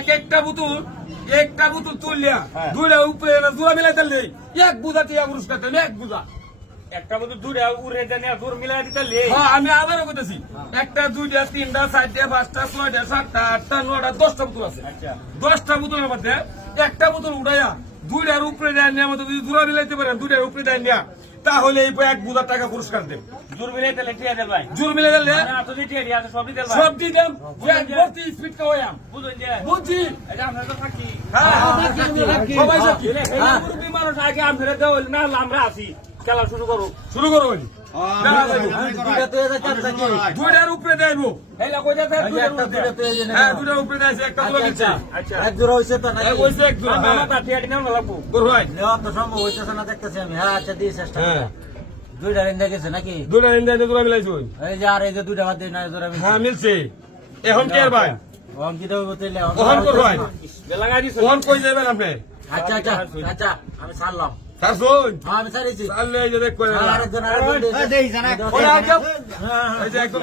একটা বোতল তুললিয়া দুইটা উপরে জোড়া মিলাই দিলে এক বুঝা টিয়া পুরস্কার দেন এক বুঝা একটা বোতল দুইটা উড়ে দেন জোর মিলাই দিতে হ্যাঁ আমি আবারও বলতেছি একটা দুইটা তিনটা চারটা পাঁচটা ছয়টা সাতটা আটটা নয়টা 10টা বোতল আছে। আচ্ছা 10টা বোতলের মধ্যে একটা বোতল উঠাইয়া দুইটার উপরে দেন নেওয়ার মতো যদি জোড়া মিলাইতে পারেন দুইটার উপরে দেন নেওয়া তাহলে এই 1,000 টাকা পুরস্কার দেন। জোর মিলাই দিলে টিয়া দেন ভাই জোর মিলাই দিলে আপনি টিয়া দিয়ে আছে সবই দেন ভাই সব দিয়ে দেন ভর্তি স্পিড খাওয়াইয়াম বুঝুন যে বুঝছি এটা আমরা তো থাকি সবাই সাক্ষী মুরব্বী মানুষ আগে আমরা দেওয়া না আমরা আছি খেলা শুরু করো শুরু করো দুইটার উপরে দেব এই লাগো যাতে হ্যাঁ দুইটার উপরে দেয় একটা জোড়া দিচ্ছে আচ্ছা এক জোড়া হইছে তো নাকি? বলছে এক জোড়া মামা তা টিয়া দিনা লাগবো করো ভাই নেওয়া তো সম্ভব হইতেছে না দেখতেছি আমি। হ্যাঁ আচ্ছা দিয়ে চেষ্টা করি। হ্যাঁ দুইটা রেন্দা গেছে নাকি? দুইটা ইন্ডিয়ান জোড়া মিলাইছো এই যে আর এই যে দুইটা বাদ দিয়ে না জোড়া মিলছে। হ্যাঁ মিলছে এখন কি আর ভাই ওহন কি দেবো তাইলে? ওহন কর ভাই লাগাই দিছ ওহন কই যাবেন আপনি আচ্ছা আচ্ছা আচ্ছা আমি ছাড়লাম। শাসন হ্যাঁ আমি ছাড়িয়েছি। চাললে এই যে দেখ করে আর আরেকজন আরেকজন দিয়েছে। দেই জানা ওরা আগে হ্যাঁ, এই যে একদম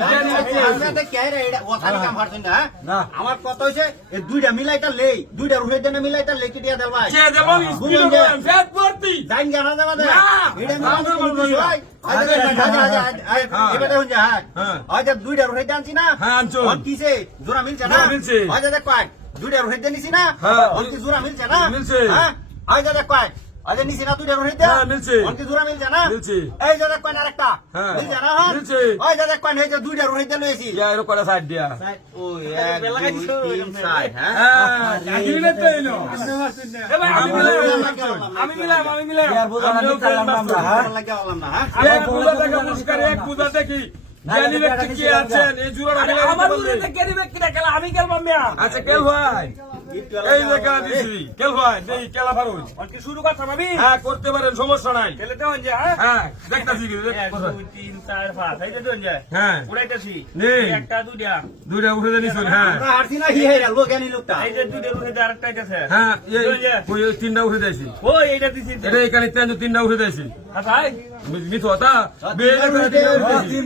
আমরা কে রে এটা ও খালি কাম করছেন না না। আমার কথা হইছে এই দুইটা মিলাইতা লেই দুইটা রুহে দেনা মিলাইতা লেকি দিয়া দেল ভাই কে দেবো স্পিড করেন ফ্যাট ভর্তি জান জানা দেবা দে না। এটা আমাদের মিলাইতা বলবো না। এবারে হন যা হ্যাঁ। আজ দুইটা রুহে দানছি না হ্যাঁ, আনছো। অন কিসে জোড়া মিলছে না জোড়া মিলছে। আজ দেখ কয় দুইটা রুহে দেনিছি না হ্যাঁ। অন কি জোড়া মিলছে না মিলছে। হ্যাঁ আজ দেখ কয় আজ নিছি না দুইটা রুহে দে হ্যাঁ, মিলছে। অন কি জোড়া মিলছে না মিলছে। এই যে দেখ কয় আরেকটা হ্যাঁ। মিলছে না হন মিলছে। ওই যে দেখ কয় এই যে দুইটা রুহে দে লইছি ইয়া এর করে সাইড দিয়া ওই 1 2 3 4 হ্যাঁ হ্যাঁ আগে মিলাইতে হইলো এ ভাই আমি মিলাম ইয়ার বোঝা না নিতাম না আমরা। হ্যাঁ লাগে বললাম না হ্যাঁ 1,000 টাকা পুরস্কার 1,000 দেখি জানি ব্যক্তি কি আছেন এই জোড়াটা মিলাই আমার দিতে উড়ে পারলে। কেরি ব্যক্তিটা খেলা আমি খেলবাম মিয়া আচ্ছা কেল ভাই এই যে খেলা দিছি কেল ভাই এই খেলা পারুন অনকি শুরু করতে ভাবি হ্যাঁ করতে পারেন সমস্যা নাই খেলে দেন যে হ্যাঁ হ্যাঁ দেখতাছি কি 1 2 3 4 5 এই যে দেন যে হ্যাঁ উড়াইতেছি নেই। একটা দুইটা দুইটা উঠে নিছেন হ্যাঁ আমরা হারছি না হি হেরা লোক জানি লোকটা এই যে দুইটা উড়ে দে আরেকটা গেছে হ্যাঁ ওই তিনটা উঠে দিয়েছি ওই এইটা দিছি এটা এখানে তিনটা উঠে দিয়েছি আচ্ছা মিথ হতা বেলে করে তিনটা উঠে দিয়েছি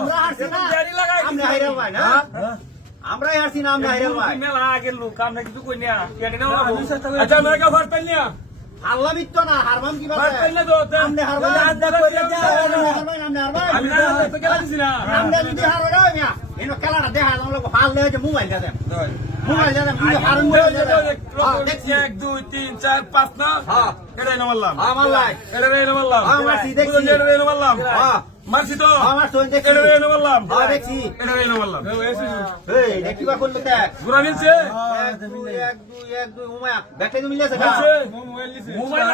আমরা হারছি না জারি লাগাই আমরা হেরা ভাই না আমরাই হারছি না আমরা হেরা ভাই মেলা আগের লোক আমরা কিছু কই না কেন না আচ্ছা মেগা ফারতেন নিয়া হারলাম তো না হারবাম কি বাবা ফারতেন না তো আমনে হারবাম আন্দা করে আমনে হারবাম আমি না তো খেলা দিছি না আমনে যদি হারো রে মিয়া এনো খেলাটা দেখা দাও লোক হারলে যে মোবাইল দেন মোবাইল দেন তুমি হারুন দেখছি 1 2 3 4 5 না হ্যাঁ এটাই নামালাম আমার লাই এটাই নামালাম আমার দেখছি এটাই নামালাম হ্যাঁ মারছি তো আমার সোন দেখছি এটাই নামালাম হ্যাঁ দেখছি এটাই নামালাম এই দেখি বা কোন লোকটা গুরা মিলছে 1 2 1 2 1 2 উমা ব্যাটারি মিলেছে মিলছে মোবাইল